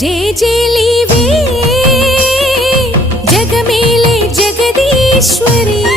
వేవేల జేజేలివే జగమేలే జగదీశ్వరి.